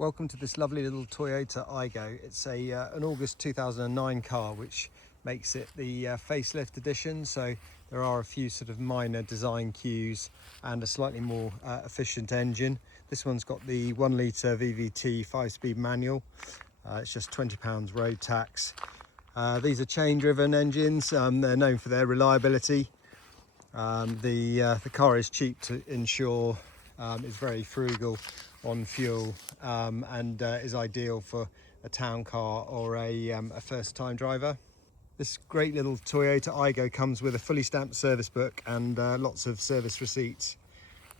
Welcome to this lovely little Toyota Aygo. It's an August 2009 car, which makes it the facelift edition. So there are a few sort of minor design cues and a slightly more efficient engine. This one's got the 1 litre VVT 5-speed manual. It's just £20 road tax. These are chain-driven engines. They're known for their reliability. The car is cheap to insure, is very frugal on fuel, and is ideal for a town car or a first-time driver. This great little Toyota Aygo comes with a fully stamped service book and lots of service receipts.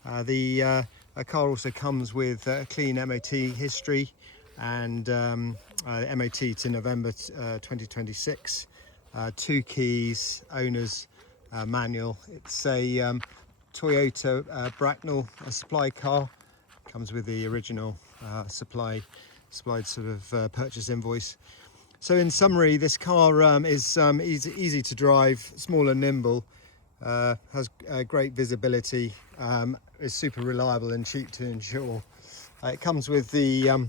The car also comes with a clean MOT history and MOT to November 2026. 2 keys, owner's manual. It's a Toyota Bracknell supply car. Comes with the original supplied sort of purchase invoice. So in summary, this car is easy to drive, small and nimble, has great visibility, is super reliable and cheap to insure. It comes with the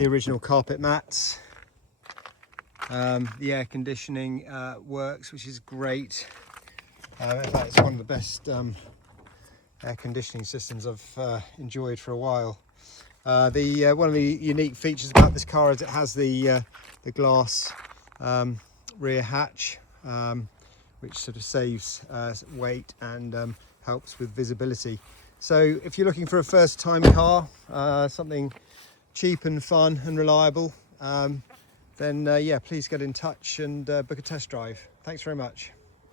original carpet mats. The air conditioning works, which is great. In fact, it's one of the best air conditioning systems I've enjoyed for a while. One of the unique features about this car is it has the glass rear hatch, which sort of saves weight and helps with visibility. So if you're looking for a first-time car, something cheap and fun and reliable, then yeah, please get in touch and book a test drive. Thanks very much.